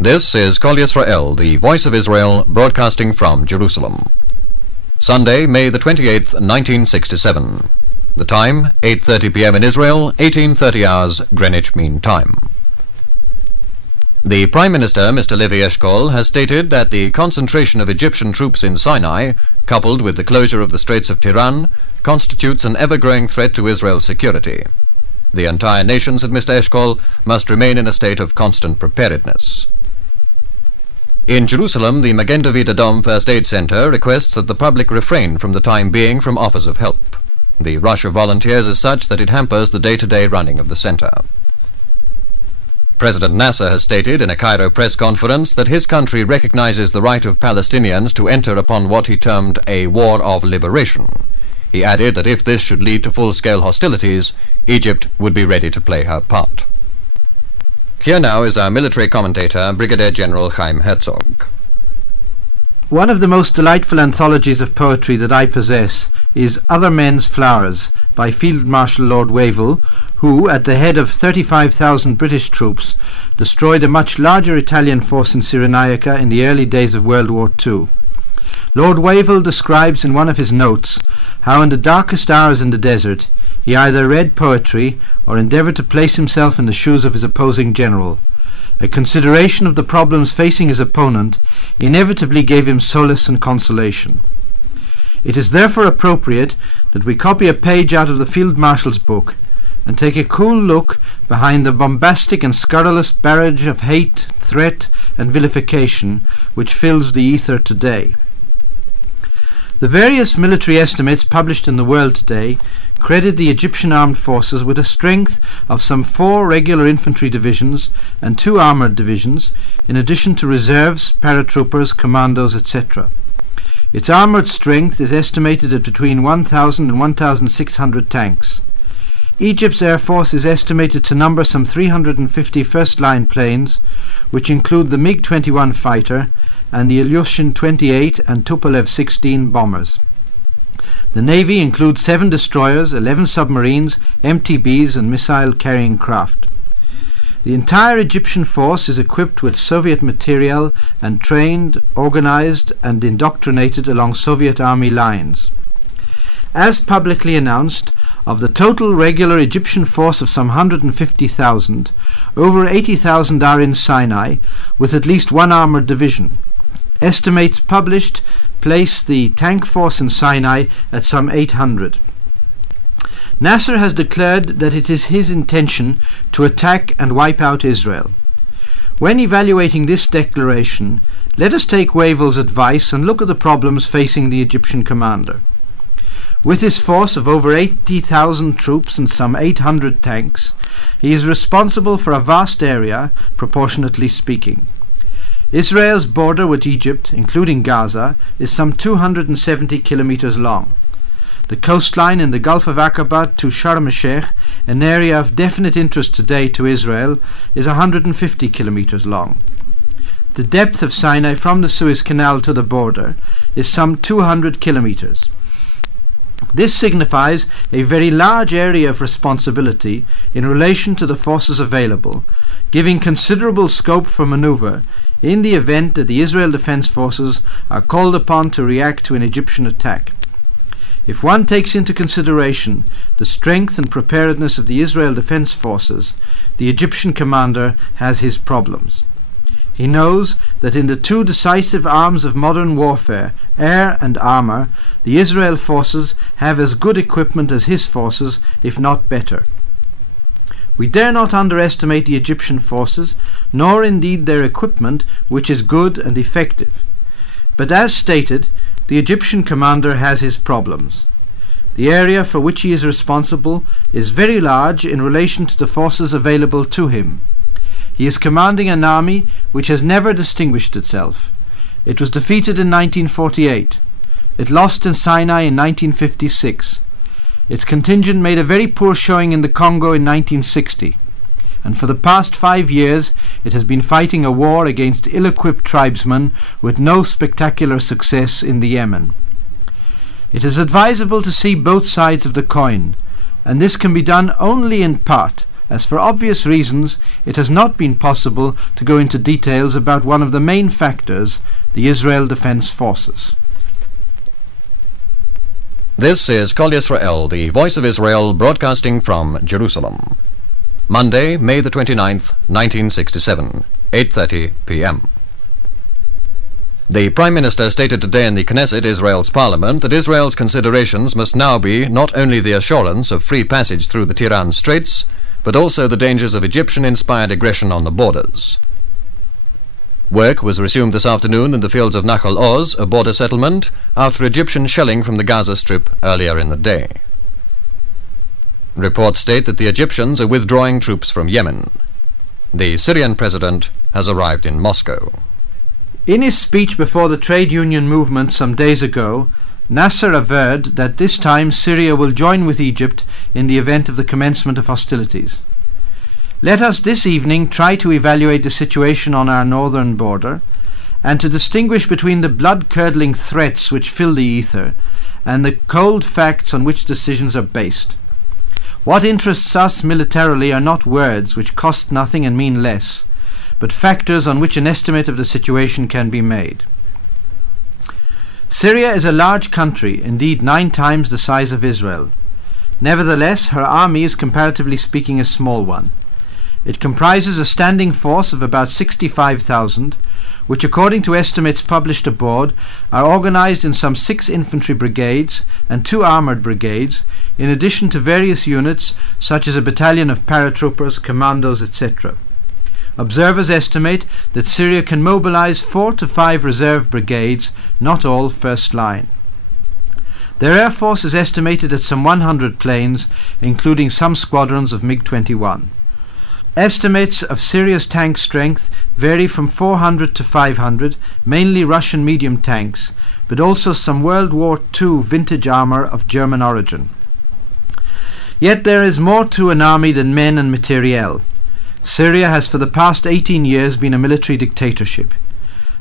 This is Kol Yisrael, the Voice of Israel, broadcasting from Jerusalem. Sunday, May the 28th, 1967. The time, 8:30 p.m. in Israel, 18:30 hours Greenwich Mean Time. The Prime Minister, Mr. Levi Eshkol, has stated that the concentration of Egyptian troops in Sinai, coupled with the closure of the Straits of Tiran, constitutes an ever-growing threat to Israel's security. The entire nation, said Mr. Eshkol, must remain in a state of constant preparedness. In Jerusalem, the Magen David Adom First Aid Center requests that the public refrain from the time being from offers of help. The rush of volunteers is such that it hampers the day-to-day running of the center. President Nasser has stated in a Cairo press conference that his country recognizes the right of Palestinians to enter upon what he termed a war of liberation. He added that if this should lead to full-scale hostilities, Egypt would be ready to play her part. Here now is our military commentator, Brigadier General Chaim Herzog. One of the most delightful anthologies of poetry that I possess is Other Men's Flowers by Field Marshal Lord Wavell, who, at the head of 35,000 British troops, destroyed a much larger Italian force in Cyrenaica in the early days of World War II. Lord Wavell describes in one of his notes how in the darkest hours in the desert he either read poetry or endeavoured to place himself in the shoes of his opposing general. A consideration of the problems facing his opponent inevitably gave him solace and consolation. It is therefore appropriate that we copy a page out of the Field Marshal's book and take a cool look behind the bombastic and scurrilous barrage of hate, threat and vilification which fills the ether today. The various military estimates published in the world today credit the Egyptian armed forces with a strength of some 4 regular infantry divisions and 2 armoured divisions, in addition to reserves, paratroopers, commandos, etc. Its armoured strength is estimated at between 1,000 and 1,600 tanks. Egypt's air force is estimated to number some 350 first-line planes, which include the MiG-21 fighter and the Ilyushin 28 and Tupolev 16 bombers. The Navy includes 7 destroyers, 11 submarines, MTBs and missile-carrying craft. The entire Egyptian force is equipped with Soviet materiel and trained, organized and indoctrinated along Soviet army lines. As publicly announced, of the total regular Egyptian force of some 150,000, over 80,000 are in Sinai, with at least 1 armoured division. Estimates published place the tank force in Sinai at some 800. Nasser has declared that it is his intention to attack and wipe out Israel. When evaluating this declaration, let us take Wavell's advice and look at the problems facing the Egyptian commander. With his force of over 80,000 troops and some 800 tanks, he is responsible for a vast area, proportionately speaking. Israel's border with Egypt, including Gaza, is some 270 kilometers long. The coastline in the Gulf of Aqaba to Sharm el-Sheikh, an area of definite interest today to Israel, is 150 kilometers long. The depth of Sinai from the Suez Canal to the border is some 200 kilometers. This signifies a very large area of responsibility in relation to the forces available, giving considerable scope for manoeuvre in the event that the Israel Defense Forces are called upon to react to an Egyptian attack. If one takes into consideration the strength and preparedness of the Israel Defense Forces, the Egyptian commander has his problems. He knows that in the 2 decisive arms of modern warfare, air and armour, the Israel forces have as good equipment as his forces, if not better. We dare not underestimate the Egyptian forces, nor indeed their equipment, which is good and effective. But as stated, the Egyptian commander has his problems. The area for which he is responsible is very large in relation to the forces available to him. He is commanding an army which has never distinguished itself. It was defeated in 1948. It lost in Sinai in 1956. Its contingent made a very poor showing in the Congo in 1960, and for the past 5 years it has been fighting a war against ill-equipped tribesmen with no spectacular success in the Yemen. It is advisable to see both sides of the coin, and this can be done only in part, as for obvious reasons it has not been possible to go into details about one of the main factors, the Israel Defense Forces. This is Kol Israel, the voice of Israel, broadcasting from Jerusalem. Monday, May the 29th, 1967, 8:30 p.m. The Prime Minister stated today in the Knesset, Israel's parliament, that Israel's considerations must now be not only the assurance of free passage through the Tiran Straits, but also the dangers of Egyptian-inspired aggression on the borders. Work was resumed this afternoon in the fields of Nachal Oz, a border settlement, after Egyptian shelling from the Gaza Strip earlier in the day. Reports state that the Egyptians are withdrawing troops from Yemen. The Syrian president has arrived in Moscow. In his speech before the trade union movement some days ago, Nasser averred that this time Syria will join with Egypt in the event of the commencement of hostilities. Let us this evening try to evaluate the situation on our northern border and to distinguish between the blood-curdling threats which fill the ether and the cold facts on which decisions are based. What interests us militarily are not words which cost nothing and mean less, but factors on which an estimate of the situation can be made. Syria is a large country, indeed 9 times the size of Israel. Nevertheless, her army is comparatively speaking a small one. It comprises a standing force of about 65,000, which according to estimates published abroad are organized in some 6 infantry brigades and 2 armoured brigades, in addition to various units such as a battalion of paratroopers, commandos, etc. Observers estimate that Syria can mobilize 4 to 5 reserve brigades, not all first line. Their air force is estimated at some 100 planes, including some squadrons of MiG-21. Estimates of Syria's tank strength vary from 400 to 500, mainly Russian medium tanks, but also some World War II vintage armour of German origin. Yet there is more to an army than men and materiel. Syria has for the past 18 years been a military dictatorship.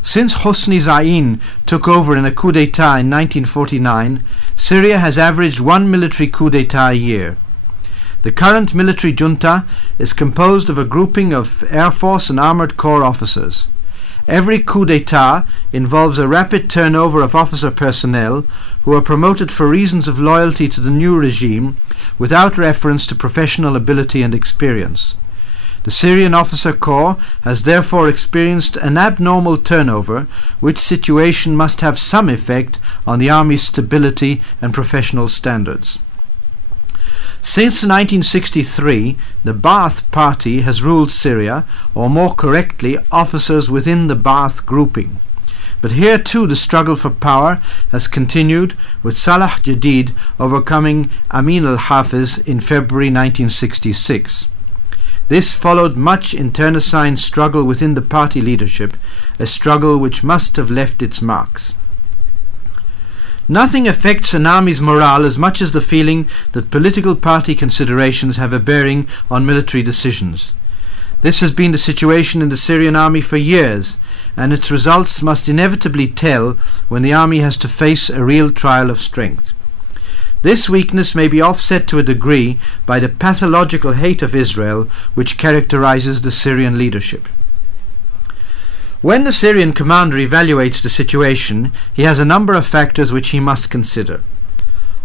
Since Hosni Zain took over in a coup d'etat in 1949, Syria has averaged 1 military coup d'etat a year. The current military junta is composed of a grouping of Air Force and Armoured Corps officers. Every coup d'etat involves a rapid turnover of officer personnel who are promoted for reasons of loyalty to the new regime without reference to professional ability and experience. The Syrian officer corps has therefore experienced an abnormal turnover, which situation must have some effect on the army's stability and professional standards. Since 1963, the Ba'ath Party has ruled Syria, or more correctly, officers within the Ba'ath grouping. But here too the struggle for power has continued, with Salah Jadid overcoming Amin al-Hafiz in February 1966. This followed much internecine struggle within the party leadership, a struggle which must have left its marks. Nothing affects an army's morale as much as the feeling that political party considerations have a bearing on military decisions. This has been the situation in the Syrian army for years, and its results must inevitably tell when the army has to face a real trial of strength. This weakness may be offset to a degree by the pathological hate of Israel which characterizes the Syrian leadership. When the Syrian commander evaluates the situation, he has a number of factors which he must consider.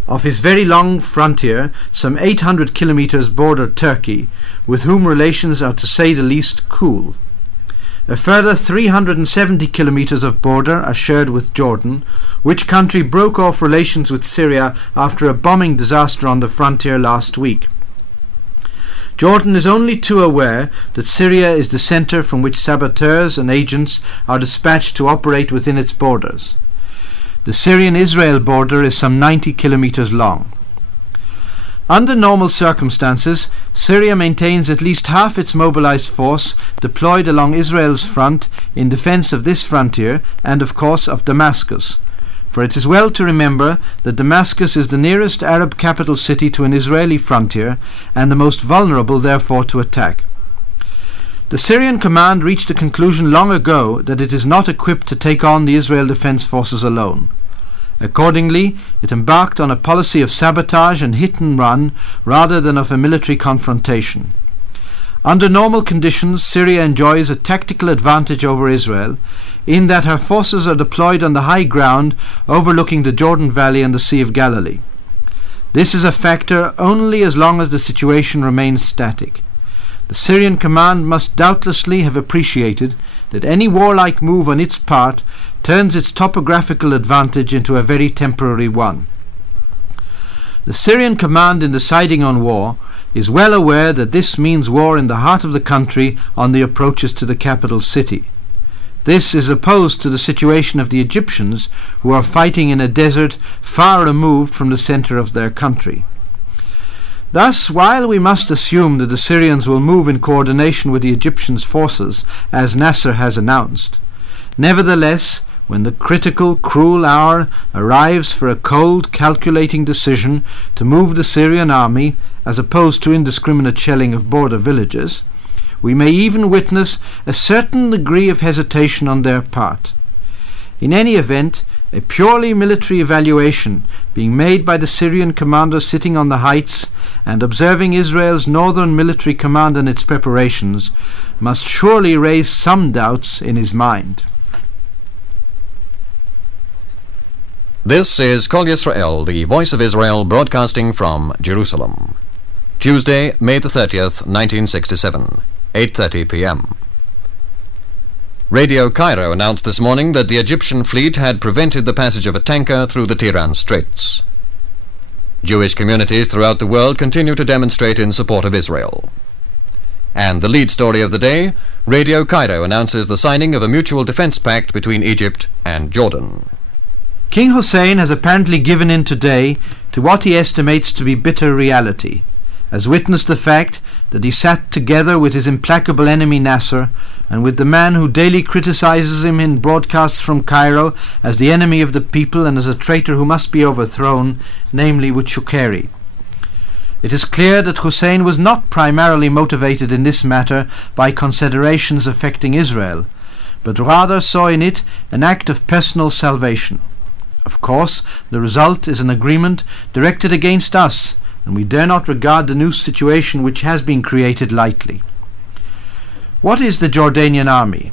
Of his very long frontier, some 800 kilometers border Turkey, with whom relations are to say the least cool. A further 370 kilometers of border are shared with Jordan, which country broke off relations with Syria after a bombing disaster on the frontier last week. Jordan is only too aware that Syria is the center from which saboteurs and agents are dispatched to operate within its borders. The Syrian-Israel border is some 90 kilometers long. Under normal circumstances, Syria maintains at least half its mobilized force deployed along Israel's front in defense of this frontier and, of course, of Damascus. For it is well to remember that Damascus is the nearest Arab capital city to an Israeli frontier and the most vulnerable, therefore, to attack. The Syrian command reached a conclusion long ago that it is not equipped to take on the Israel Defense Forces alone. Accordingly, it embarked on a policy of sabotage and hit and run rather than of a military confrontation. Under normal conditions, Syria enjoys a tactical advantage over Israel in that her forces are deployed on the high ground overlooking the Jordan Valley and the Sea of Galilee. This is a factor only as long as the situation remains static. The Syrian command must doubtlessly have appreciated that any warlike move on its part turns its topographical advantage into a very temporary one. The Syrian command, in deciding on war, is well aware that this means war in the heart of the country on the approaches to the capital city. This is opposed to the situation of the Egyptians, who are fighting in a desert far removed from the centre of their country. Thus, while we must assume that the Syrians will move in coordination with the Egyptians' forces, as Nasser has announced, nevertheless, when the critical, cruel hour arrives for a cold, calculating decision to move the Syrian army, as opposed to indiscriminate shelling of border villages, we may even witness a certain degree of hesitation on their part. In any event, a purely military evaluation being made by the Syrian commander sitting on the heights and observing Israel's northern military command and its preparations must surely raise some doubts in his mind. This is Kol Yisrael, the voice of Israel, broadcasting from Jerusalem. Tuesday, May the 30th, 1967, 8:30 p.m. Radio Cairo announced this morning that the Egyptian fleet had prevented the passage of a tanker through the Tiran Straits. Jewish communities throughout the world continue to demonstrate in support of Israel. And the lead story of the day, Radio Cairo announces the signing of a mutual defense pact between Egypt and Jordan. King Hussein has apparently given in today to what he estimates to be bitter reality, as witnessed the fact that he sat together with his implacable enemy Nasser and with the man who daily criticizes him in broadcasts from Cairo as the enemy of the people and as a traitor who must be overthrown, namely with Shukeri. It is clear that Hussein was not primarily motivated in this matter by considerations affecting Israel, but rather saw in it an act of personal salvation. Of course, the result is an agreement directed against us, and we dare not regard the new situation which has been created lightly. What is the Jordanian army?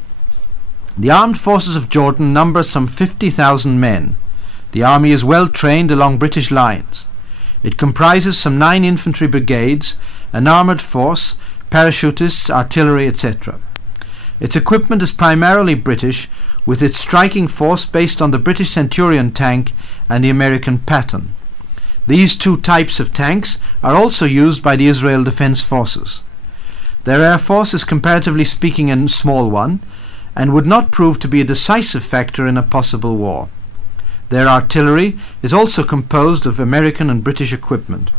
The armed forces of Jordan number some 50,000 men. The army is well trained along British lines. It comprises some 9 infantry brigades, an armoured force, parachutists, artillery, etc. Its equipment is primarily British, with its striking force based on the British Centurion tank and the American Patton. These two types of tanks are also used by the Israel Defense Forces. Their air force is comparatively speaking a small one, and would not prove to be a decisive factor in a possible war. Their artillery is also composed of American and British equipment.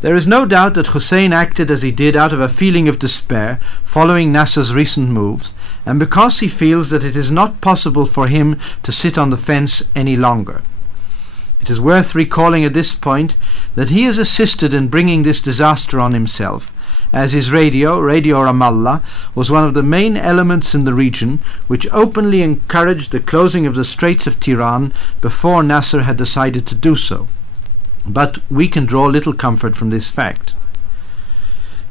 There is no doubt that Hussein acted as he did out of a feeling of despair following Nasser's recent moves, and because he feels that it is not possible for him to sit on the fence any longer. It is worth recalling at this point that he has assisted in bringing this disaster on himself, as his Radio Ramallah, was one of the main elements in the region which openly encouraged the closing of the Straits of Tiran before Nasser had decided to do so. But we can draw little comfort from this fact.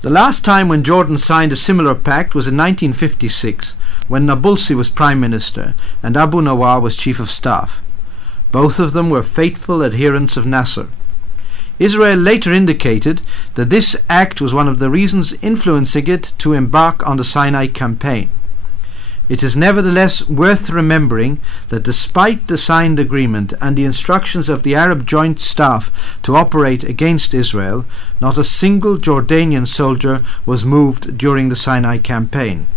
The last time when Jordan signed a similar pact was in 1956, when Nabulsi was Prime Minister and Abu Nawar was Chief of Staff. Both of them were faithful adherents of Nasser. Israel later indicated that this act was one of the reasons influencing it to embark on the Sinai campaign. It is nevertheless worth remembering that despite the signed agreement and the instructions of the Arab Joint Staff to operate against Israel, not a single Jordanian soldier was moved during the Sinai campaign.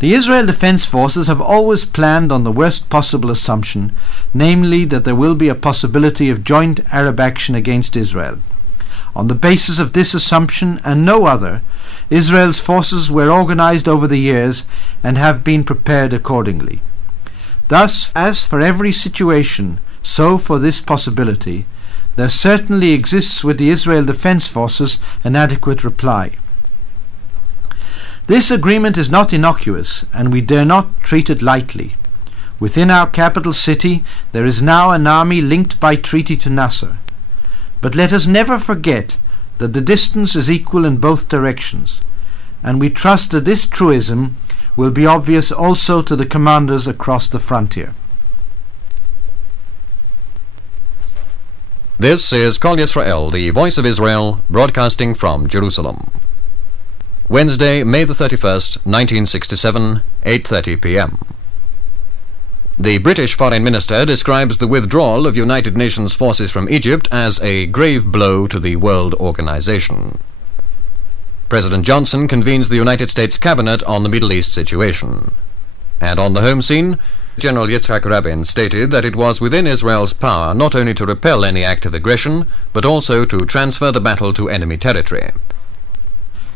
The Israel Defense Forces have always planned on the worst possible assumption, namely that there will be a possibility of joint Arab action against Israel. On the basis of this assumption and no other, Israel's forces were organized over the years and have been prepared accordingly. Thus, as for every situation, so for this possibility, there certainly exists with the Israel Defense Forces an adequate reply. This agreement is not innocuous, and we dare not treat it lightly. Within our capital city there is now an army linked by treaty to Nasser. But let us never forget that the distance is equal in both directions, and we trust that this truism will be obvious also to the commanders across the frontier. This is Kol Yisrael, the voice of Israel, broadcasting from Jerusalem. Wednesday, May the 31st, 1967, 8:30 p.m. The British Foreign Minister describes the withdrawal of United Nations forces from Egypt as a grave blow to the world organization. President Johnson convenes the United States Cabinet on the Middle East situation. And on the home scene, General Yitzhak Rabin stated that it was within Israel's power not only to repel any act of aggression, but also to transfer the battle to enemy territory.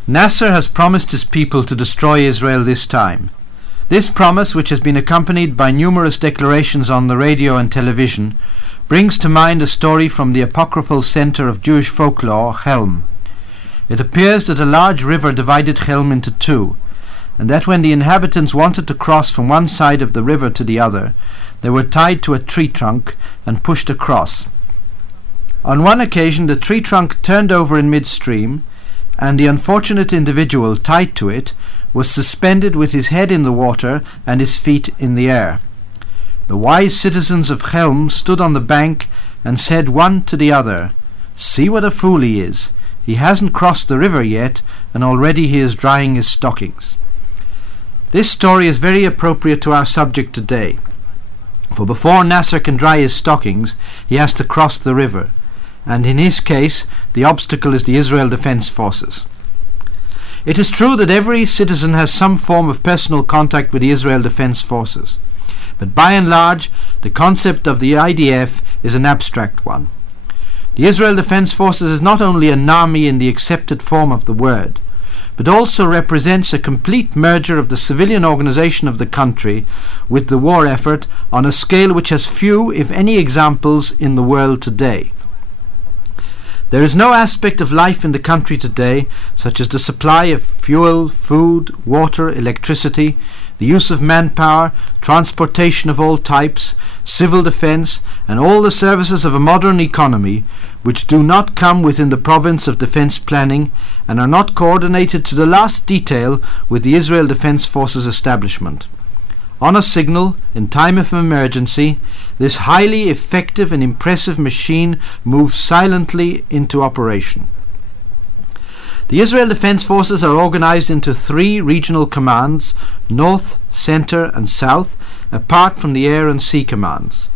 Nasser has promised his people to destroy Israel this time. This promise, which has been accompanied by numerous declarations on the radio and television, brings to mind a story from the apocryphal centre of Jewish folklore, Helm. It appears that a large river divided Helm into two, and that when the inhabitants wanted to cross from one side of the river to the other, they were tied to a tree trunk and pushed across. On one occasion the tree trunk turned over in midstream, and the unfortunate individual tied to it was suspended with his head in the water and his feet in the air. The wise citizens of Helm stood on the bank and said one to the other, "See what a fool he is! He hasn't crossed the river yet, and already he is drying his stockings." This story is very appropriate to our subject today, for before Nasser can dry his stockings, he has to cross the river, and in his case, the obstacle is the Israel Defense Forces. It is true that every citizen has some form of personal contact with the Israel Defense Forces, but by and large, the concept of the IDF is an abstract one. The Israel Defense Forces is not only an army in the accepted form of the word, but also represents a complete merger of the civilian organization of the country with the war effort on a scale which has few, if any, examples in the world today. There is no aspect of life in the country today, such as the supply of fuel, food, water, electricity, the use of manpower, transportation of all types, civil defense, and all the services of a modern economy, which do not come within the province of defense planning and are not coordinated to the last detail with the Israel Defense Forces establishment. On a signal, in time of emergency, this highly effective and impressive machine moves silently into operation. The Israel Defense Forces are organized into 3 regional commands, North, Center and South, apart from the air and sea commands.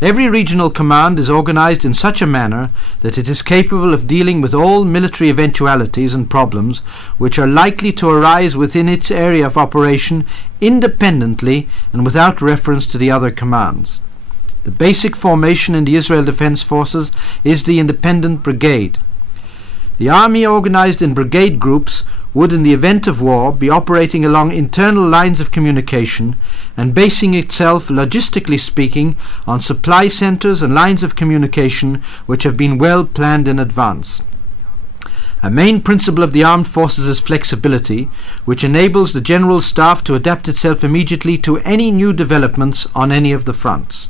Every regional command is organized in such a manner that it is capable of dealing with all military eventualities and problems which are likely to arise within its area of operation independently and without reference to the other commands. The basic formation in the Israel Defense Forces is the independent brigade. The army organized in brigade groups would, in the event of war, be operating along internal lines of communication and basing itself, logistically speaking, on supply centers and lines of communication which have been well planned in advance. A main principle of the armed forces is flexibility, which enables the General Staff to adapt itself immediately to any new developments on any of the fronts.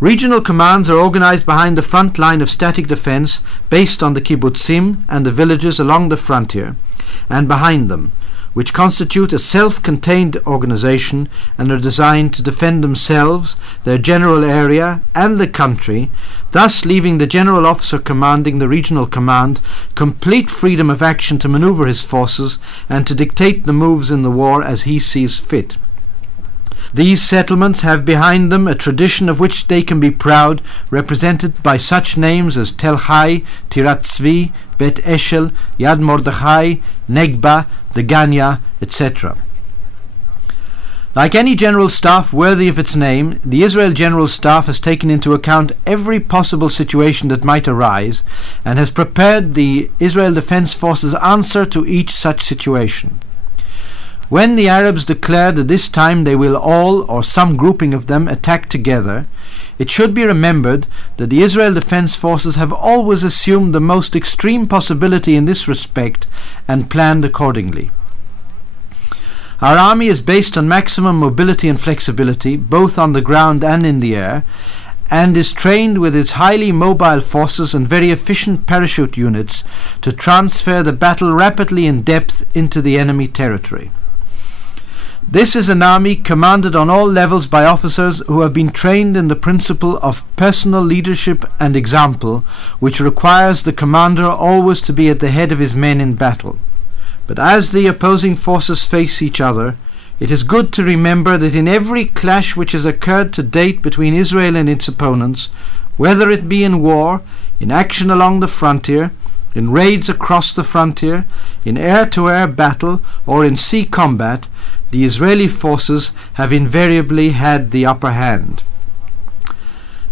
Regional commands are organized behind the front line of static defense based on the kibbutzim and the villages along the frontier, and behind them, which constitute a self-contained organization and are designed to defend themselves, their general area and the country, thus leaving the general officer commanding the regional command complete freedom of action to maneuver his forces and to dictate the moves in the war as he sees fit. These settlements have behind them a tradition of which they can be proud, represented by such names as Tel Hai, Tirat Tzvi, Bet Eshel, Yad Mordechai, Negba, Degania, etc. Like any general staff worthy of its name, the Israel General Staff has taken into account every possible situation that might arise and has prepared the Israel Defense Forces' answer to each such situation. When the Arabs declare that this time they will all, or some grouping of them, attack together, it should be remembered that the Israel Defense Forces have always assumed the most extreme possibility in this respect and planned accordingly. Our army is based on maximum mobility and flexibility, both on the ground and in the air, and is trained with its highly mobile forces and very efficient parachute units to transfer the battle rapidly in depth into the enemy territory. This is an army commanded on all levels by officers who have been trained in the principle of personal leadership and example, which requires the commander always to be at the head of his men in battle. But as the opposing forces face each other, it is good to remember that in every clash which has occurred to date between Israel and its opponents, whether it be in war, in action along the frontier, in raids across the frontier, in air-to-air battle, or in sea combat, the Israeli forces have invariably had the upper hand.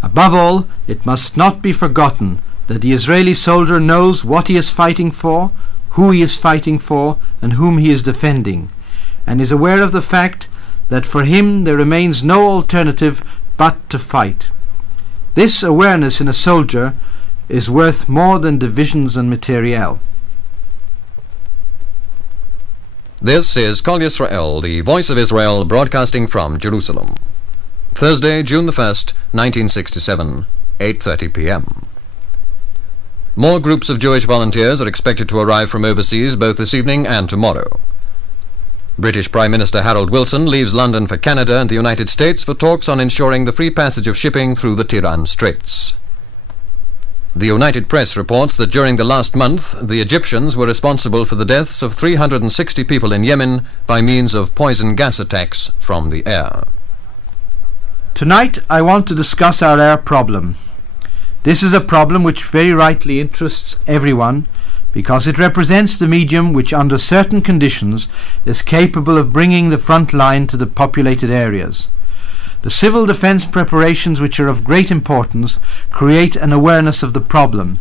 Above all, it must not be forgotten that the Israeli soldier knows what he is fighting for, who he is fighting for, and whom he is defending, and is aware of the fact that for him there remains no alternative but to fight. This awareness in a soldier is worth more than divisions and materiel. This is Kol Yisrael, the voice of Israel, broadcasting from Jerusalem. Thursday, June the 1st, 1967, 8:30 p.m. More groups of Jewish volunteers are expected to arrive from overseas both this evening and tomorrow. British Prime Minister Harold Wilson leaves London for Canada and the United States for talks on ensuring the free passage of shipping through the Tiran Straits. The United Press reports that during the last month, the Egyptians were responsible for the deaths of 360 people in Yemen by means of poison gas attacks from the air. Tonight I want to discuss our air problem. This is a problem which very rightly interests everyone, because it represents the medium which under certain conditions is capable of bringing the front line to the populated areas. The civil defence preparations, which are of great importance, create an awareness of the problem,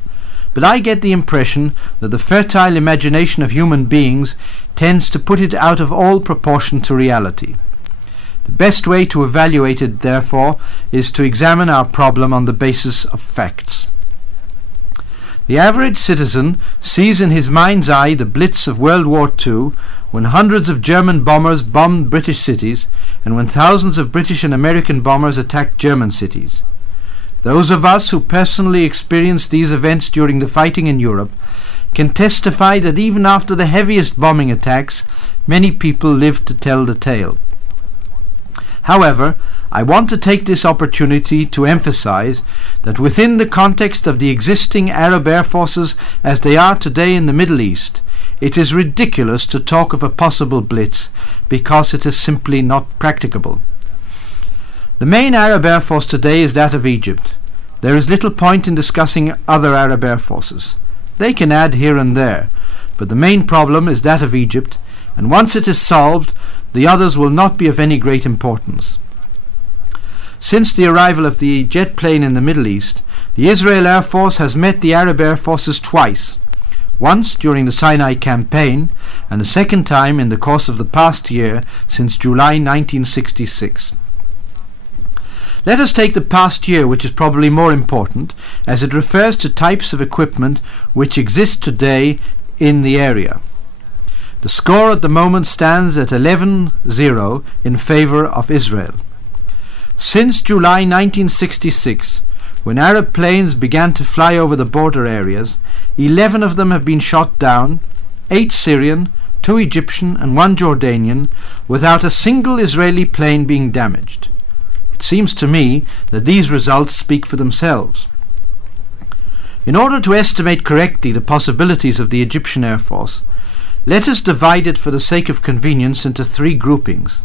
but I get the impression that the fertile imagination of human beings tends to put it out of all proportion to reality. The best way to evaluate it, therefore, is to examine our problem on the basis of facts. The average citizen sees in his mind's eye the blitz of World War II, when hundreds of German bombers bombed British cities, and when thousands of British and American bombers attacked German cities. Those of us who personally experienced these events during the fighting in Europe can testify that even after the heaviest bombing attacks, many people lived to tell the tale. However, I want to take this opportunity to emphasize that within the context of the existing Arab air forces as they are today in the Middle East, it is ridiculous to talk of a possible blitz, because it is simply not practicable. The main Arab air force today is that of Egypt. There is little point in discussing other Arab air forces. They can add here and there, but the main problem is that of Egypt, and once it is solved, the others will not be of any great importance. Since the arrival of the jet plane in the Middle East, the Israel Air Force has met the Arab air forces twice, once during the Sinai campaign and a second time in the course of the past year since July 1966. Let us take the past year, which is probably more important, as it refers to types of equipment which exist today in the area. The score at the moment stands at 11-0 in favour of Israel. Since July 1966, when Arab planes began to fly over the border areas, 11 of them have been shot down, 8 Syrian, 2 Egyptian and 1 Jordanian, without a single Israeli plane being damaged. It seems to me that these results speak for themselves. In order to estimate correctly the possibilities of the Egyptian Air Force, let us divide it for the sake of convenience into 3 groupings.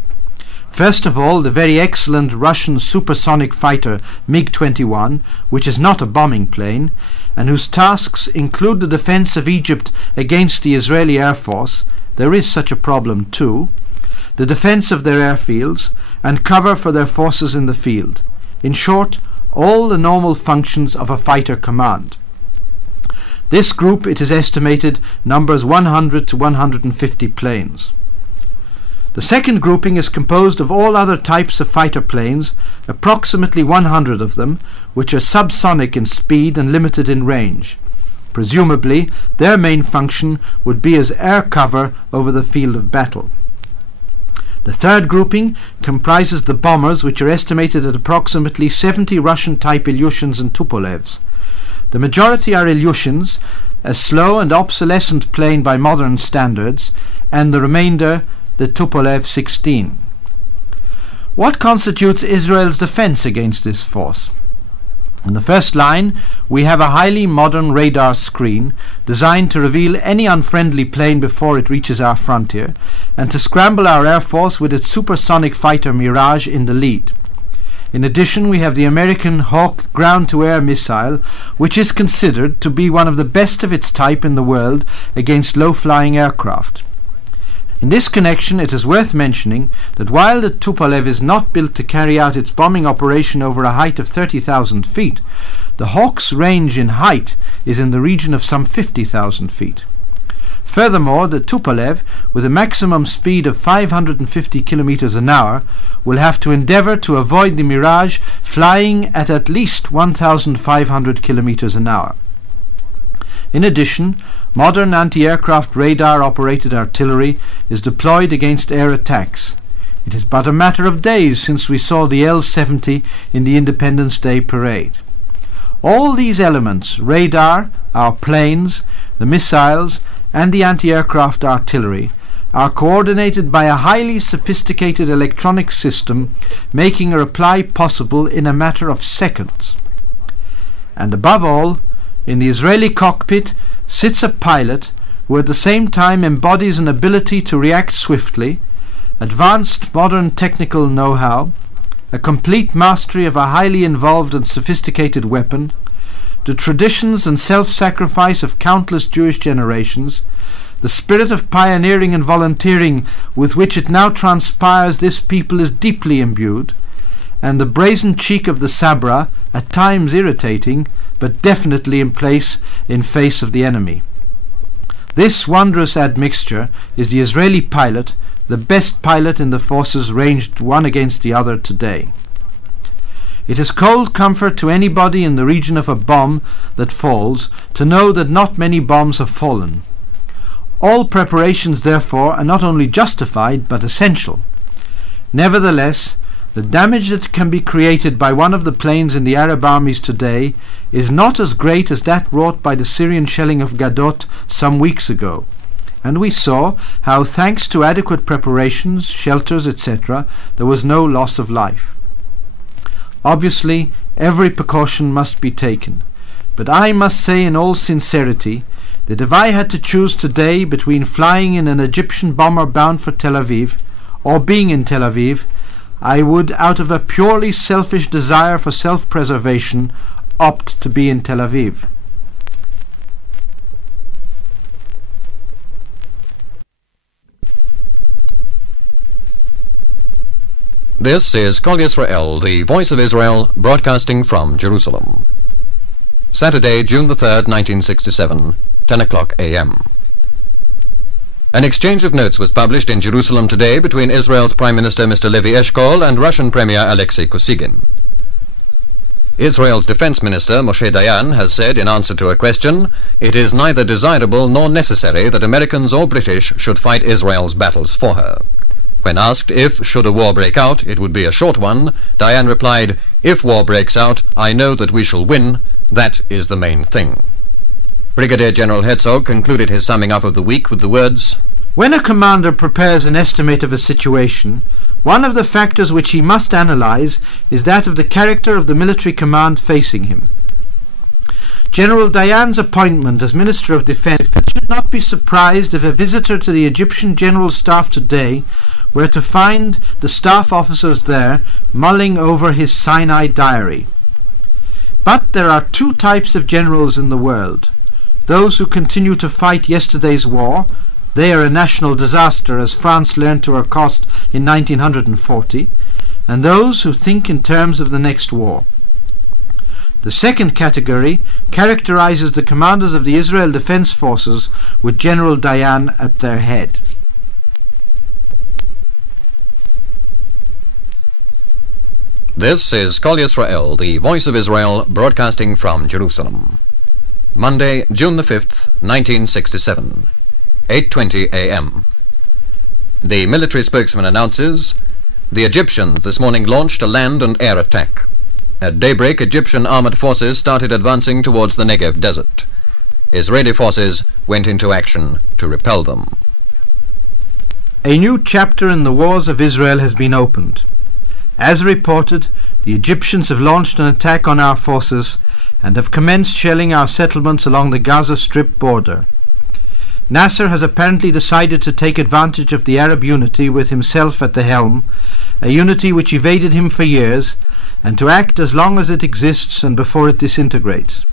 First of all, the very excellent Russian supersonic fighter MiG-21, which is not a bombing plane, and whose tasks include the defense of Egypt against the Israeli Air Force. There is such a problem too. The defense of their airfields, and cover for their forces in the field. In short, all the normal functions of a fighter command. This group, it is estimated, numbers 100 to 150 planes. The second grouping is composed of all other types of fighter planes, approximately 100 of them, which are subsonic in speed and limited in range. Presumably, their main function would be as air cover over the field of battle. The third grouping comprises the bombers, which are estimated at approximately 70 Russian-type Ilyushins and Tupolevs. The majority are Ilyushins, a slow and obsolescent plane by modern standards, and the remainder the Tupolev 16. What constitutes Israel's defense against this force? In the first line, we have a highly modern radar screen designed to reveal any unfriendly plane before it reaches our frontier, and to scramble our air force with its supersonic fighter Mirage in the lead. In addition, we have the American Hawk ground-to-air missile, which is considered to be one of the best of its type in the world against low-flying aircraft. In this connection, it is worth mentioning that while the Tupolev is not built to carry out its bombing operation over a height of 30,000 feet, the Hawk's range in height is in the region of some 50,000 feet. Furthermore, the Tupolev, with a maximum speed of 550 kilometers an hour, will have to endeavor to avoid the Mirage flying at least 1,500 kilometers an hour. In addition, modern anti-aircraft radar-operated artillery is deployed against air attacks. It is but a matter of days since we saw the L-70 in the Independence Day parade. All these elements, radar, our planes, the missiles, and the anti-aircraft artillery, are coordinated by a highly sophisticated electronic system, making a reply possible in a matter of seconds. And above all, in the Israeli cockpit sits a pilot who at the same time embodies an ability to react swiftly, advanced modern technical know-how, a complete mastery of a highly involved and sophisticated weapon, the traditions and self-sacrifice of countless Jewish generations, the spirit of pioneering and volunteering with which it now transpires this people is deeply imbued, and the brazen cheek of the Sabra, at times irritating, but definitely in face of the enemy. This wondrous admixture is the Israeli pilot, the best pilot in the forces ranged one against the other today. It is cold comfort to anybody in the region of a bomb that falls to know that not many bombs have fallen. All preparations, therefore, are not only justified but essential. Nevertheless, the damage that can be created by one of the planes in the Arab armies today is not as great as that wrought by the Syrian shelling of Gadot some weeks ago, and we saw how, thanks to adequate preparations, shelters, etc., there was no loss of life. Obviously, every precaution must be taken, but I must say in all sincerity that if I had to choose today between flying in an Egyptian bomber bound for Tel Aviv or being in Tel Aviv, I would, out of a purely selfish desire for self-preservation, opt to be in Tel Aviv. This is Kol Yisrael, the voice of Israel, broadcasting from Jerusalem. Saturday, June the 3rd, 1967, 10 o'clock a.m. An exchange of notes was published in Jerusalem today between Israel's Prime Minister Mr. Levi Eshkol and Russian Premier Alexei Kosygin. Israel's Defense Minister Moshe Dayan has said in answer to a question, "It is neither desirable nor necessary that Americans or British should fight Israel's battles for her." When asked if, should a war break out, it would be a short one, Dayan replied, "If war breaks out, I know that we shall win. That is the main thing." Brigadier General Herzog concluded his summing up of the week with the words, "When a commander prepares an estimate of a situation, one of the factors which he must analyze is that of the character of the military command facing him. General Dayan's appointment as Minister of Defense should not be surprised if a visitor to the Egyptian General Staff today were to find the staff officers there mulling over his Sinai diary. But there are two types of generals in the world. Those who continue to fight yesterday's war, they are a national disaster, as France learned to her cost in 1940, and those who think in terms of the next war. The second category characterizes the commanders of the Israel Defense Forces with General Dayan at their head. This is Kol Yisrael, the voice of Israel, broadcasting from Jerusalem. Monday, June the 5th, 1967, 8:20 a.m. The military spokesman announces, "The Egyptians this morning launched a land and air attack. At daybreak, Egyptian armored forces started advancing towards the Negev desert. Israeli forces went into action to repel them." A new chapter in the wars of Israel has been opened. As reported, the Egyptians have launched an attack on our forces and have commenced shelling our settlements along the Gaza Strip border. Nasser has apparently decided to take advantage of the Arab unity with himself at the helm, a unity which evaded him for years, and to act as long as it exists and before it disintegrates.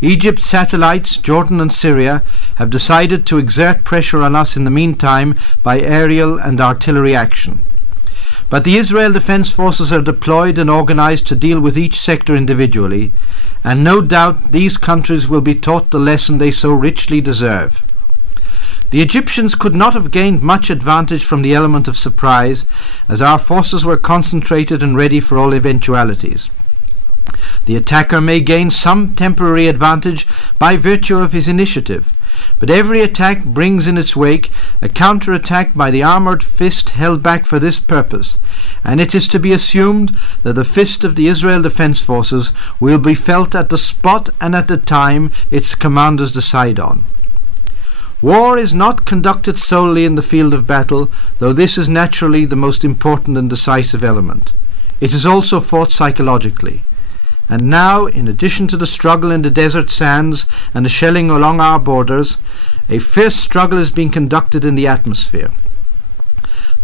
Egypt's satellites, Jordan and Syria, have decided to exert pressure on us in the meantime by aerial and artillery action. But the Israel Defense Forces are deployed and organized to deal with each sector individually, and no doubt these countries will be taught the lesson they so richly deserve. The Egyptians could not have gained much advantage from the element of surprise, as our forces were concentrated and ready for all eventualities. The attacker may gain some temporary advantage by virtue of his initiative, but every attack brings in its wake a counter-attack by the armoured fist held back for this purpose, and it is to be assumed that the fist of the Israel Defense Forces will be felt at the spot and at the time its commanders decide on. War is not conducted solely in the field of battle, though this is naturally the most important and decisive element. It is also fought psychologically. And now, in addition to the struggle in the desert sands and the shelling along our borders, a fierce struggle is being conducted in the atmosphere.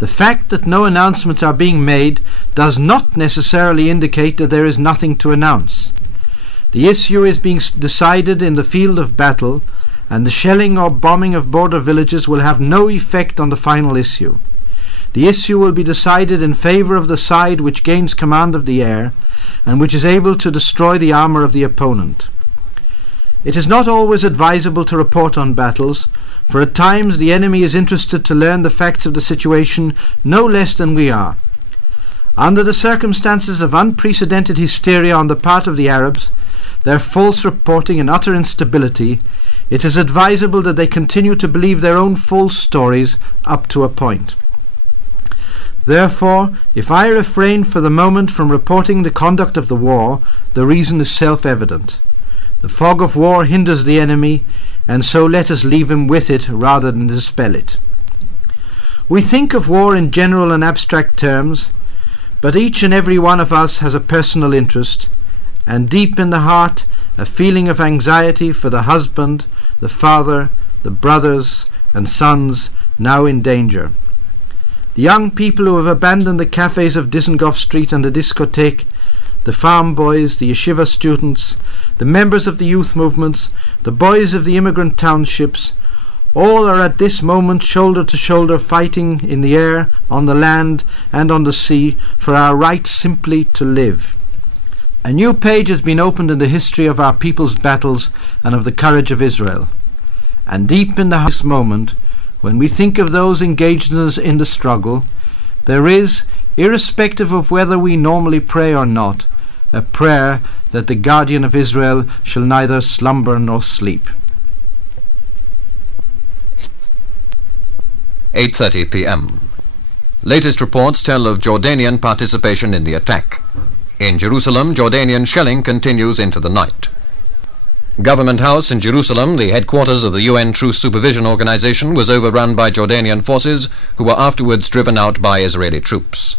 The fact that no announcements are being made does not necessarily indicate that there is nothing to announce. The issue is being decided in the field of battle, and the shelling or bombing of border villages will have no effect on the final issue. The issue will be decided in favour of the side which gains command of the air, and which is able to destroy the armour of the opponent. It is not always advisable to report on battles, for at times the enemy is interested to learn the facts of the situation no less than we are. Under the circumstances of unprecedented hysteria on the part of the Arabs, their false reporting and utter instability, it is advisable that they continue to believe their own false stories up to a point. Therefore, if I refrain for the moment from reporting the conduct of the war, the reason is self-evident. The fog of war hinders the enemy, and so let us leave him with it rather than dispel it. We think of war in general and abstract terms, but each and every one of us has a personal interest, and deep in the heart a feeling of anxiety for the husband, the father, the brothers and sons now in danger. The young people who have abandoned the cafes of Dizengoff Street and the discotheque, the farm boys, the yeshiva students, the members of the youth movements, the boys of the immigrant townships, all are at this moment shoulder to shoulder fighting in the air, on the land and on the sea for our right simply to live. A new page has been opened in the history of our people's battles and of the courage of Israel. And deep in this moment, when we think of those engaged in the struggle, there is, irrespective of whether we normally pray or not, a prayer that the guardian of Israel shall neither slumber nor sleep. 8:30 p.m. Latest reports tell of Jordanian participation in the attack. In Jerusalem, Jordanian shelling continues into the night. Government House in Jerusalem, the headquarters of the UN Truce Supervision Organization, was overrun by Jordanian forces, who were afterwards driven out by Israeli troops.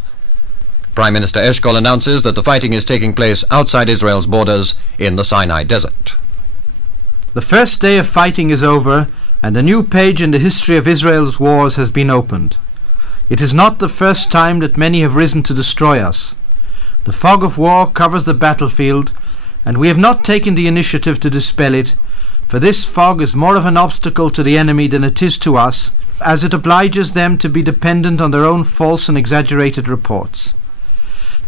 Prime Minister Eshkol announces that the fighting is taking place outside Israel's borders in the Sinai Desert. The first day of fighting is over, and a new page in the history of Israel's wars has been opened. It is not the first time that many have risen to destroy us. The fog of war covers the battlefield, and we have not taken the initiative to dispel it, for this fog is more of an obstacle to the enemy than it is to us, as it obliges them to be dependent on their own false and exaggerated reports.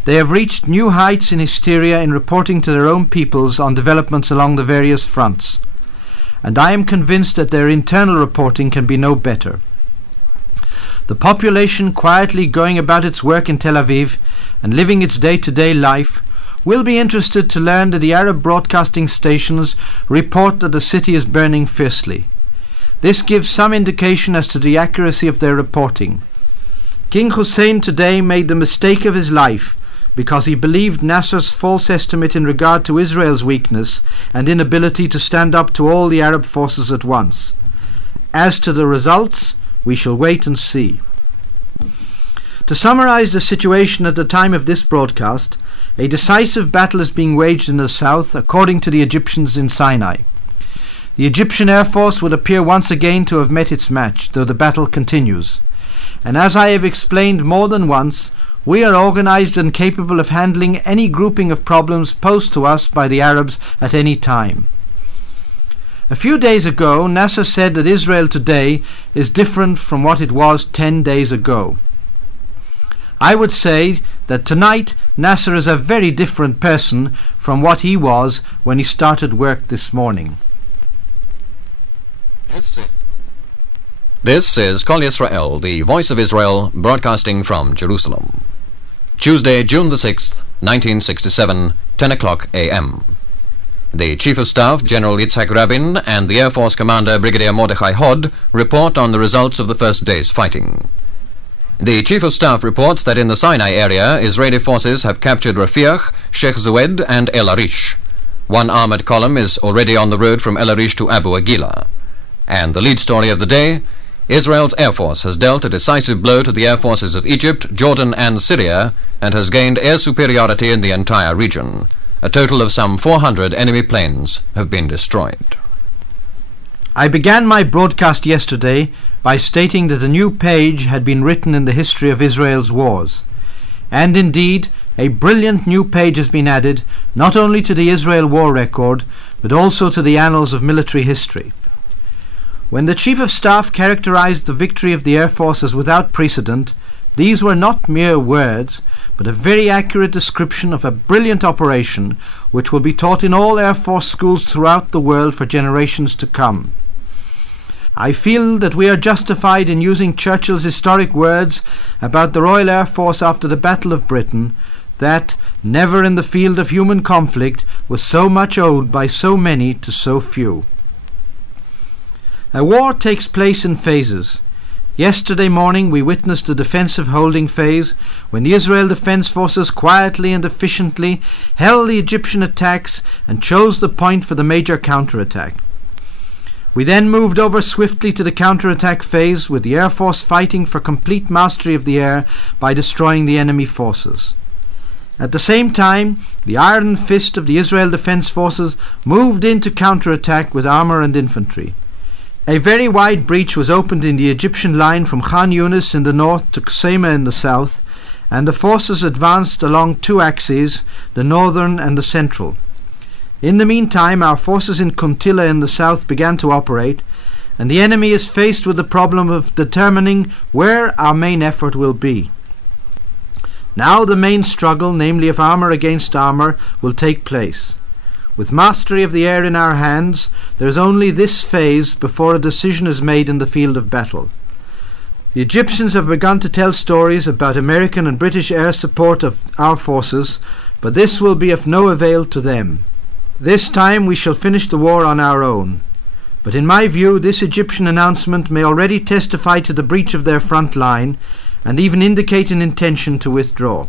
They have reached new heights in hysteria in reporting to their own peoples on developments along the various fronts, and I am convinced that their internal reporting can be no better. The population quietly going about its work in Tel Aviv and living its day-to-day life will be interested to learn that the Arab broadcasting stations report that the city is burning fiercely. This gives some indication as to the accuracy of their reporting, King Hussein today made the mistake of his life because he believed Nasser's false estimate in regard to Israel's weakness and inability to stand up to all the Arab forces at once. As to the results, we shall wait and see. To summarize the situation at the time of this broadcast, a decisive battle is being waged in the south according to the Egyptians in Sinai. The Egyptian Air Force would appear once again to have met its match, though the battle continues. And as I have explained more than once, we are organized and capable of handling any grouping of problems posed to us by the Arabs at any time. A few days ago, Nasser said that Israel today is different from what it was 10 days ago. I would say that tonight Nasser is a very different person from what he was when he started work this morning. This is Kol Israel, the voice of Israel, broadcasting from Jerusalem. Tuesday, June the 6th, 1967, 10 o'clock a.m. The Chief of Staff, General Yitzhak Rabin, and the Air Force Commander, Brigadier Mordechai Hod, report on the results of the first day's fighting. The Chief of Staff reports that in the Sinai area, Israeli forces have captured Rafiach, Sheikh Zued, and El Arish. One armored column is already on the road from El Arish to Abu Agila. And the lead story of the day, Israel's Air Force has dealt a decisive blow to the air forces of Egypt, Jordan, and Syria, and has gained air superiority in the entire region. A total of some 400 enemy planes have been destroyed. I began my broadcast yesterday by stating that a new page had been written in the history of Israel's wars. And indeed, a brilliant new page has been added not only to the Israel war record, but also to the annals of military history. When the Chief of Staff characterized the victory of the Air Force as without precedent, these were not mere words, but a very accurate description of a brilliant operation which will be taught in all Air Force schools throughout the world for generations to come. I feel that we are justified in using Churchill's historic words about the Royal Air Force after the Battle of Britain, that never in the field of human conflict was so much owed by so many to so few. A war takes place in phases. Yesterday morning we witnessed the defensive holding phase, when the Israel Defense Forces quietly and efficiently held the Egyptian attacks and chose the point for the major counterattack. We then moved over swiftly to the counterattack phase, with the Air Force fighting for complete mastery of the air by destroying the enemy forces. At the same time, the iron fist of the Israel Defense Forces moved into counterattack with armour and infantry. A very wide breach was opened in the Egyptian line from Khan Yunis in the north to Qusayma in the south, and the forces advanced along two axes, the northern and the central. In the meantime, our forces in Kuntilla in the south began to operate, and the enemy is faced with the problem of determining where our main effort will be. Now the main struggle, namely of armour against armour, will take place. With mastery of the air in our hands, there is only this phase before a decision is made in the field of battle. The Egyptians have begun to tell stories about American and British air support of our forces, but this will be of no avail to them. This time we shall finish the war on our own. But in my view, this Egyptian announcement may already testify to the breach of their front line, and even indicate an intention to withdraw.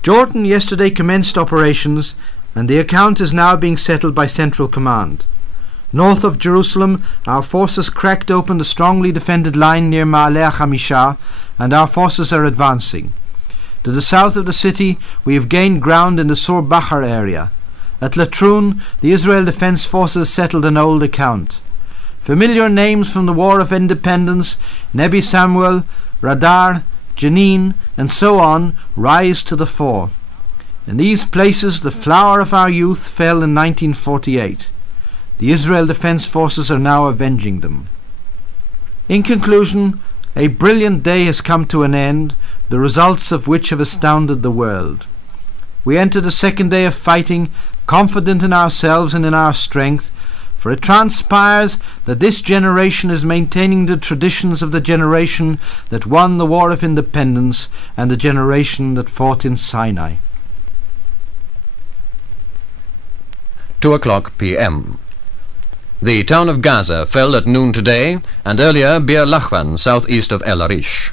Jordan yesterday commenced operations, and the account is now being settled by Central Command. North of Jerusalem, our forces cracked open the strongly defended line near Ma'aleh Hamisha, and our forces are advancing. To the south of the city, we have gained ground in the Sur Bahar area. At Latrun, the Israel Defense Forces settled an old account. Familiar names from the War of Independence, Nebi Samuel, Radar, Jenin, and so on, rise to the fore. In these places, the flower of our youth fell in 1948. The Israel Defense Forces are now avenging them. In conclusion, a brilliant day has come to an end, the results of which have astounded the world. We enter the second day of fighting, confident in ourselves and in our strength, for it transpires that this generation is maintaining the traditions of the generation that won the War of Independence and the generation that fought in Sinai. 2 o'clock p.m. The town of Gaza fell at noon today, and earlier Bir Lachvan, southeast of El Arish.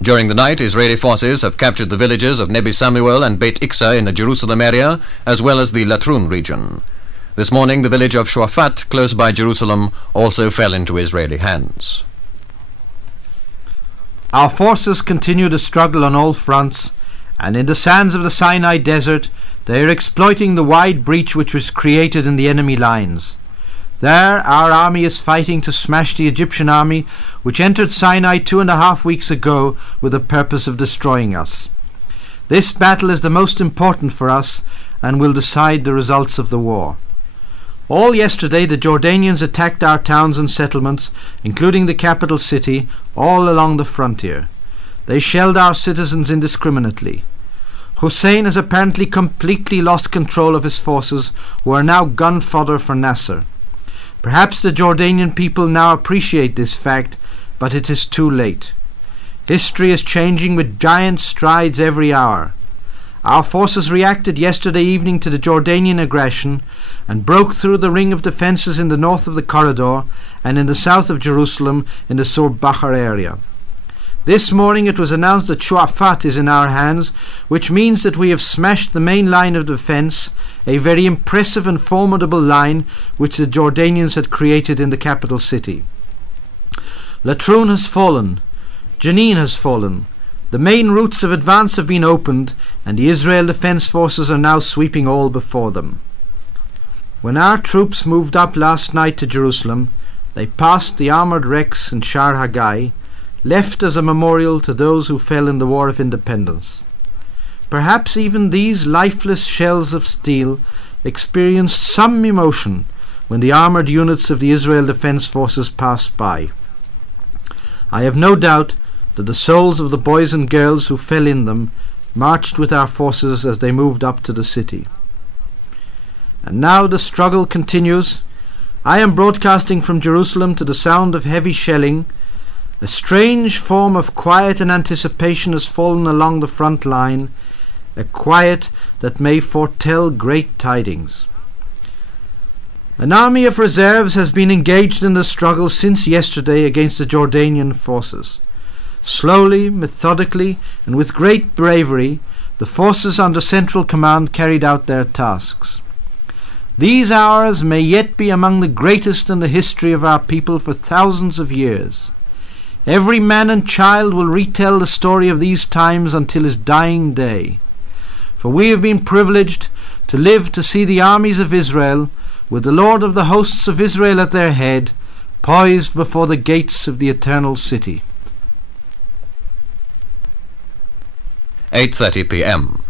During the night, Israeli forces have captured the villages of Nebi Samuel and Beit Iksa in the Jerusalem area, as well as the Latrun region. This morning, the village of Shuafat, close by Jerusalem, also fell into Israeli hands. Our forces continue to struggle on all fronts, and in the sands of the Sinai desert, they are exploiting the wide breach which was created in the enemy lines. There, our army is fighting to smash the Egyptian army, which entered Sinai 2.5 weeks ago with the purpose of destroying us. This battle is the most important for us and will decide the results of the war. All yesterday, the Jordanians attacked our towns and settlements, including the capital city, all along the frontier. They shelled our citizens indiscriminately. Hussein has apparently completely lost control of his forces, who are now gun fodder for Nasser. Perhaps the Jordanian people now appreciate this fact, but it is too late. History is changing with giant strides every hour. Our forces reacted yesterday evening to the Jordanian aggression and broke through the ring of defences in the north of the corridor and in the south of Jerusalem in the Sur Bahar area. This morning it was announced that Shuafat is in our hands, which means that we have smashed the main line of defence, a very impressive and formidable line which the Jordanians had created in the capital city. Latrun has fallen. Jenin has fallen. The main routes of advance have been opened, and the Israel Defence Forces are now sweeping all before them. When our troops moved up last night to Jerusalem, they passed the armoured wrecks in Shar Hagai, left as a memorial to those who fell in the War of Independence. Perhaps even these lifeless shells of steel experienced some emotion when the armoured units of the Israel Defence Forces passed by. I have no doubt that the souls of the boys and girls who fell in them marched with our forces as they moved up to the city. And now the struggle continues. I am broadcasting from Jerusalem to the sound of heavy shelling. A strange form of quiet and anticipation has fallen along the front line, a quiet that may foretell great tidings. An army of reserves has been engaged in the struggle since yesterday against the Jordanian forces. Slowly, methodically, and with great bravery, the forces under central command carried out their tasks. These hours may yet be among the greatest in the history of our people for thousands of years. Every man and child will retell the story of these times until his dying day. For we have been privileged to live to see the armies of Israel, with the Lord of the hosts of Israel at their head, poised before the gates of the eternal city. 8:30 p.m.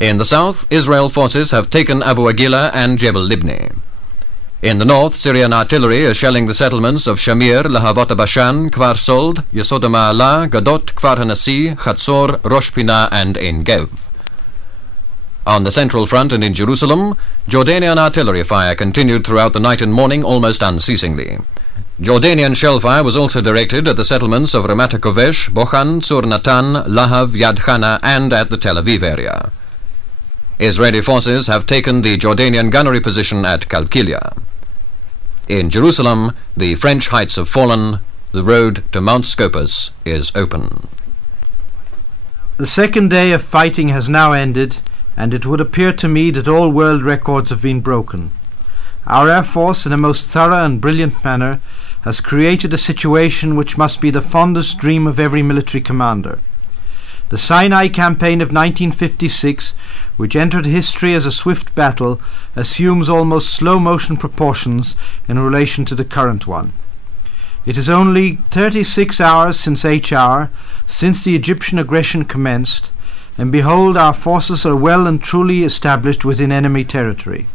In the south, Israel forces have taken Abu Agila and Jebel Libni. In the north, Syrian artillery is shelling the settlements of Shamir, Lahavot Bashan, Kfar Sold, Yesod Ma'ala, Gadot, Kfar Hanasi, Chatzor, Rosh Pinah, and Ein Gev. On the central front and in Jerusalem, Jordanian artillery fire continued throughout the night and morning almost unceasingly. Jordanian shell fire was also directed at the settlements of Ramat HaKovesh, Bochan, Tzur Natan, Lahav, Yad Chana, and at the Tel Aviv area. Israeli forces have taken the Jordanian gunnery position at Kalkilia. In Jerusalem, the French heights have fallen. The road to Mount Scopus is open. The second day of fighting has now ended, and it would appear to me that all world records have been broken. Our Air Force, in a most thorough and brilliant manner, has created a situation which must be the fondest dream of every military commander. The Sinai campaign of 1956, which entered history as a swift battle, assumes almost slow-motion proportions in relation to the current one. It is only 36 hours since HR, since the Egyptian aggression commenced, and behold, our forces are well and truly established within enemy territory.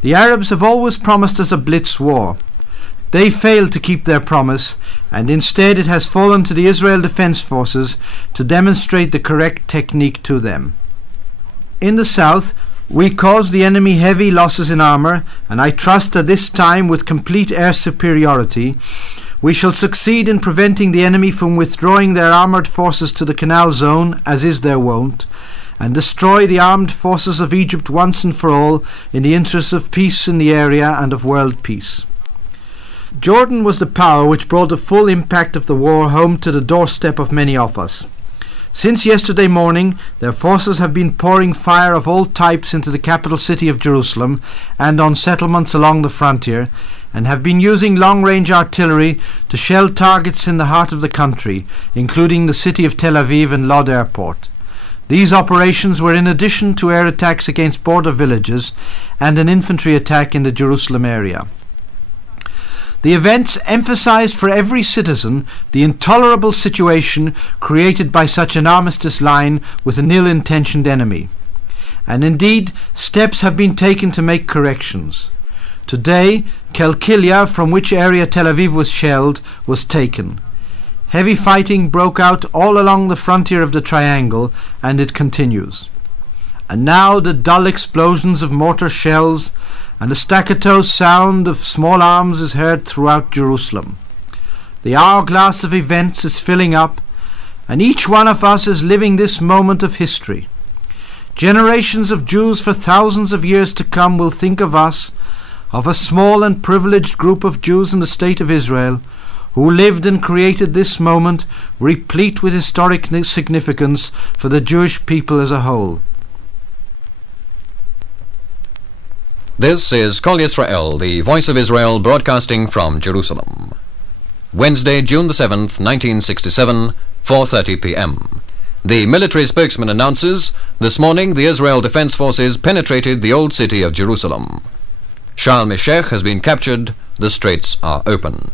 The Arabs have always promised us a blitz war. They failed to keep their promise, and instead it has fallen to the Israel Defence Forces to demonstrate the correct technique to them. In the south, we caused the enemy heavy losses in armour, and I trust that this time, with complete air superiority, we shall succeed in preventing the enemy from withdrawing their armoured forces to the canal zone, as is their wont, and destroy the armed forces of Egypt once and for all in the interests of peace in the area and of world peace. Jordan was the power which brought the full impact of the war home to the doorstep of many of us. Since yesterday morning, their forces have been pouring fire of all types into the capital city of Jerusalem and on settlements along the frontier, and have been using long-range artillery to shell targets in the heart of the country, including the city of Tel Aviv and Lod Airport. These operations were in addition to air attacks against border villages and an infantry attack in the Jerusalem area. The events emphasized for every citizen the intolerable situation created by such an armistice line with an ill-intentioned enemy. And indeed, steps have been taken to make corrections. Today, Kelkilia, from which area Tel Aviv was shelled, was taken. Heavy fighting broke out all along the frontier of the triangle, and it continues. And now the dull explosions of mortar shells and the staccato sound of small arms is heard throughout Jerusalem. The hourglass of events is filling up, and each one of us is living this moment of history. Generations of Jews for thousands of years to come will think of us, of a small and privileged group of Jews in the state of Israel, who lived and created this moment replete with historic significance for the Jewish people as a whole. This is Kol Yisrael, the voice of Israel, broadcasting from Jerusalem. Wednesday, June the 7th, 1967, 4:30 p.m. The military spokesman announces, this morning the Israel Defense Forces penetrated the old city of Jerusalem. Sha'al Meshech has been captured, the straits are open.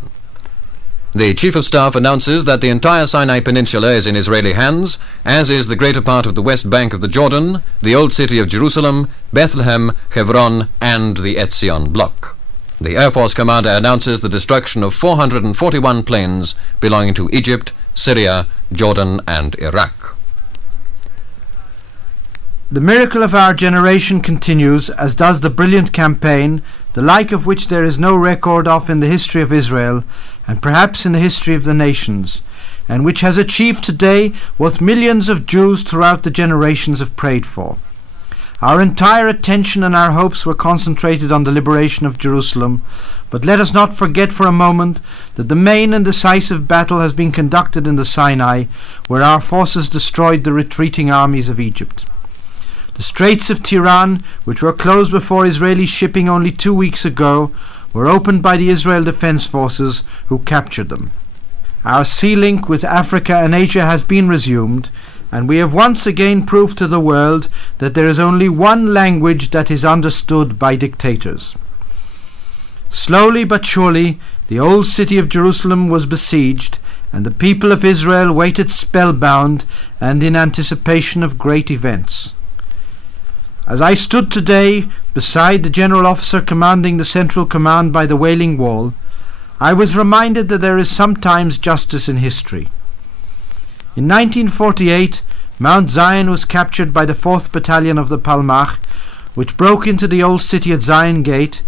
The Chief of Staff announces that the entire Sinai Peninsula is in Israeli hands, as is the greater part of the west bank of the Jordan, the old city of Jerusalem, Bethlehem, Hebron, and the Etzion bloc. The Air Force commander announces the destruction of 441 planes belonging to Egypt, Syria, Jordan, and Iraq. The miracle of our generation continues, as does the brilliant campaign, the like of which there is no record of in the history of Israel, and perhaps in the history of the nations, and which has achieved today what millions of Jews throughout the generations have prayed for. Our entire attention and our hopes were concentrated on the liberation of Jerusalem, but let us not forget for a moment that the main and decisive battle has been conducted in the Sinai, where our forces destroyed the retreating armies of Egypt. The Straits of Tiran, which were closed before Israeli shipping only 2 weeks ago, were opened by the Israel Defense Forces, who captured them. Our sea link with Africa and Asia has been resumed, and we have once again proved to the world that there is only one language that is understood by dictators. Slowly but surely, the old city of Jerusalem was besieged, and the people of Israel waited spellbound and in anticipation of great events. As I stood today beside the general officer commanding the central command by the Wailing Wall, I was reminded that there is sometimes justice in history. In 1948, Mount Zion was captured by the 4th Battalion of the Palmach, which broke into the old city at Zion Gate,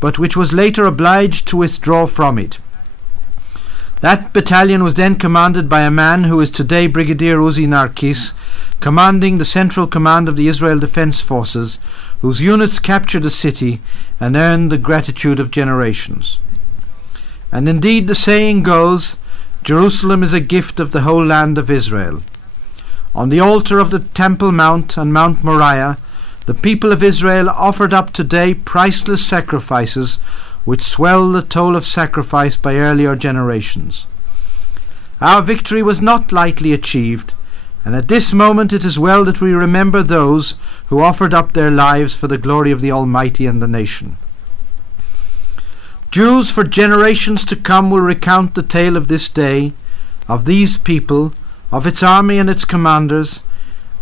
but which was later obliged to withdraw from it. That battalion was then commanded by a man who is today Brigadier Uzi Narkis, commanding the central command of the Israel Defense Forces, whose units captured the city and earned the gratitude of generations. And indeed the saying goes, Jerusalem is a gift of the whole land of Israel. On the altar of the Temple Mount and Mount Moriah, the people of Israel offered up today priceless sacrifices which swell the toll of sacrifice by earlier generations. Our victory was not lightly achieved, and at this moment it is well that we remember those who offered up their lives for the glory of the Almighty and the nation. Jews for generations to come will recount the tale of this day, of these people, of its army and its commanders,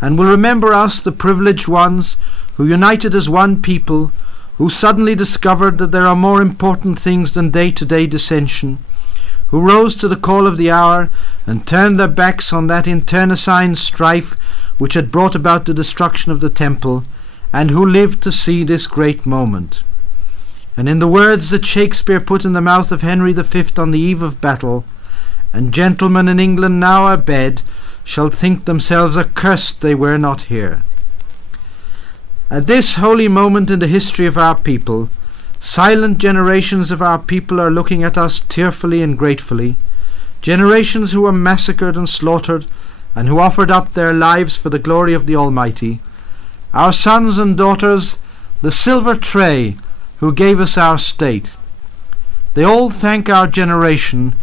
and will remember us, the privileged ones, who united as one people, who suddenly discovered that there are more important things than day-to-day dissension, who rose to the call of the hour and turned their backs on that internecine strife which had brought about the destruction of the temple, and who lived to see this great moment. And in the words that Shakespeare put in the mouth of Henry V on the eve of battle, and gentlemen in England now abed shall think themselves accursed they were not here. At this holy moment in the history of our people, silent generations of our people are looking at us tearfully and gratefully, generations who were massacred and slaughtered, and who offered up their lives for the glory of the Almighty, our sons and daughters, the silver tray, who gave us our state. They all thank our generation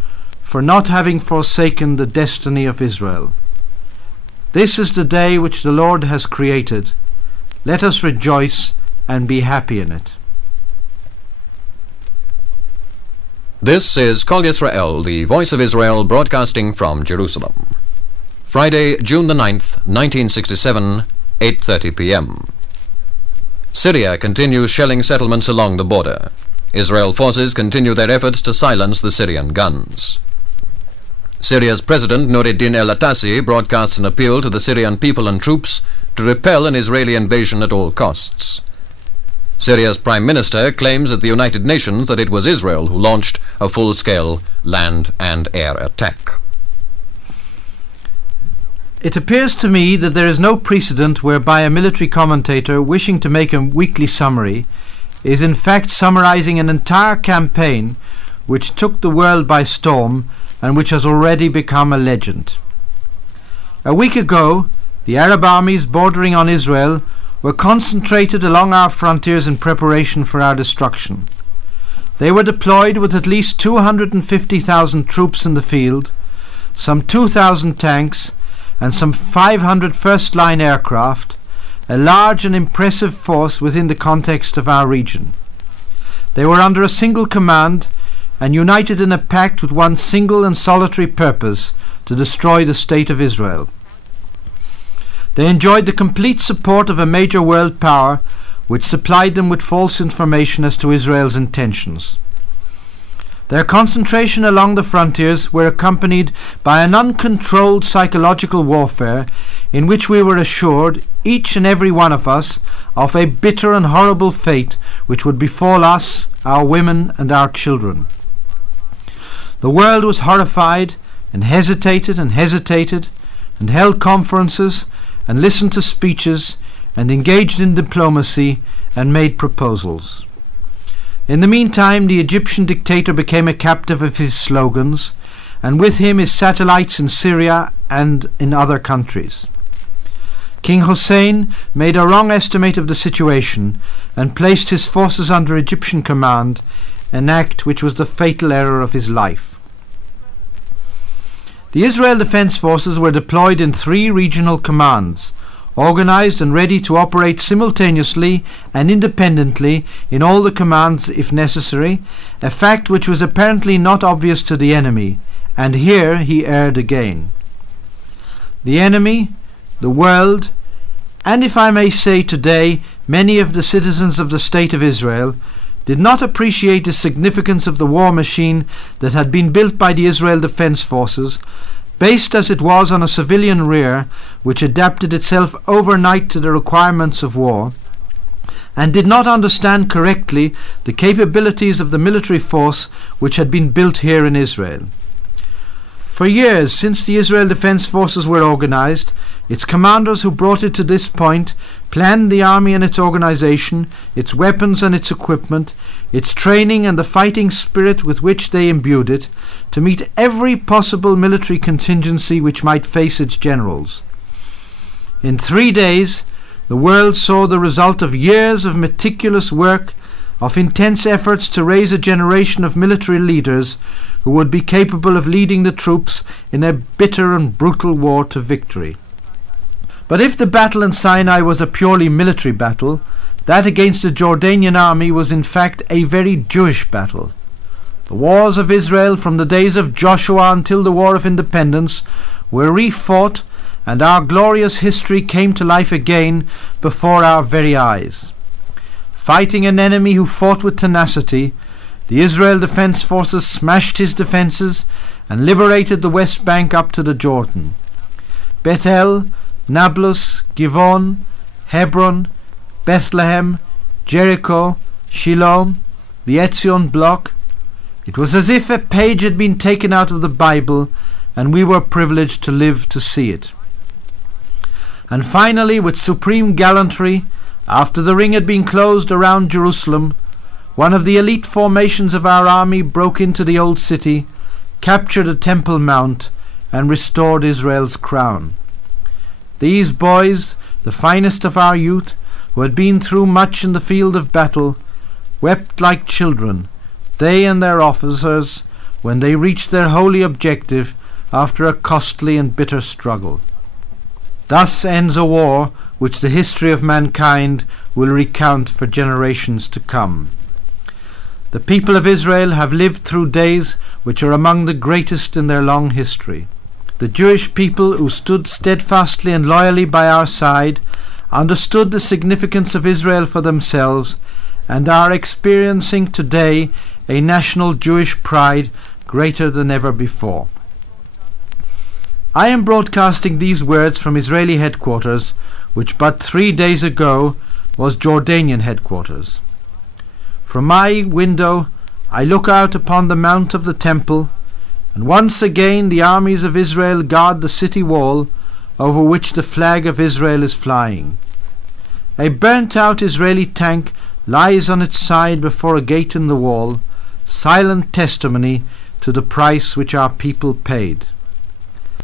for not having forsaken the destiny of Israel. This is the day which the Lord has created. Let us rejoice and be happy in it. This is Kol Yisrael, the voice of Israel, broadcasting from Jerusalem. Friday, June the 9th, 1967, 8:30 p.m. Syria continues shelling settlements along the border. Israel forces continue their efforts to silence the Syrian guns. Syria's President Nuruddin el-Atassi broadcasts an appeal to the Syrian people and troops to repel an Israeli invasion at all costs. Syria's Prime Minister claims at the United Nations that it was Israel who launched a full-scale land and air attack. It appears to me that there is no precedent whereby a military commentator wishing to make a weekly summary is in fact summarizing an entire campaign which took the world by storm and which has already become a legend. A week ago, the Arab armies bordering on Israel were concentrated along our frontiers in preparation for our destruction. They were deployed with at least 250,000 troops in the field, some 2,000 tanks, and some 500 first-line aircraft, a large and impressive force within the context of our region. They were under a single command and united in a pact with one single and solitary purpose: to destroy the state of Israel. They enjoyed the complete support of a major world power which supplied them with false information as to Israel's intentions. Their concentration along the frontiers were accompanied by an uncontrolled psychological warfare in which we were assured, each and every one of us, of a bitter and horrible fate which would befall us, our women and our children. The world was horrified and hesitated and held conferences and listened to speeches and engaged in diplomacy and made proposals. In the meantime, the Egyptian dictator became a captive of his slogans, and with him his satellites in Syria and in other countries. King Hussein made a wrong estimate of the situation and placed his forces under Egyptian command, an act which was the fatal error of his life. The Israel Defense Forces were deployed in 3 regional commands, organized and ready to operate simultaneously and independently in all the commands if necessary, a fact which was apparently not obvious to the enemy, and here he erred again. The enemy, the world, and if I may say today, many of the citizens of the State of Israel, did not appreciate the significance of the war machine that had been built by the Israel Defense Forces, based as it was on a civilian rear which adapted itself overnight to the requirements of war, and did not understand correctly the capabilities of the military force which had been built here in Israel. For years, since the Israel Defense Forces were organized, its commanders who brought it to this point planned the army and its organization, its weapons and its equipment, its training and the fighting spirit with which they imbued it, to meet every possible military contingency which might face its generals. In 3 days, the world saw the result of years of meticulous work, of intense efforts to raise a generation of military leaders who would be capable of leading the troops in a bitter and brutal war to victory. But if the battle in Sinai was a purely military battle, that against the Jordanian army was in fact a very Jewish battle. The wars of Israel from the days of Joshua until the War of Independence were re-fought, and our glorious history came to life again before our very eyes. Fighting an enemy who fought with tenacity, the Israel Defense Forces smashed his defenses and liberated the West Bank up to the Jordan. Bethel, Nablus, Givon, Hebron, Bethlehem, Jericho, Shiloh, the Etzion block. It was as if a page had been taken out of the Bible, and we were privileged to live to see it. And finally, with supreme gallantry, After the ring had been closed around Jerusalem, one of the elite formations of our army broke into the old city, captured a Temple Mount, and restored Israel's crown. These boys, the finest of our youth, who had been through much in the field of battle, wept like children, they and their officers, when they reached their holy objective after a costly and bitter struggle. Thus ends a war which the history of mankind will recount for generations to come. The people of Israel have lived through days which are among the greatest in their long history. The Jewish people who stood steadfastly and loyally by our side understood the significance of Israel for themselves and are experiencing today a national Jewish pride greater than ever before. I am broadcasting these words from Israeli headquarters, which but 3 days ago was Jordanian headquarters. From my window I look out upon the mount of the temple, and once again the armies of Israel guard the city wall over which the flag of Israel is flying. A burnt-out Israeli tank lies on its side before a gate in the wall, silent testimony to the price which our people paid.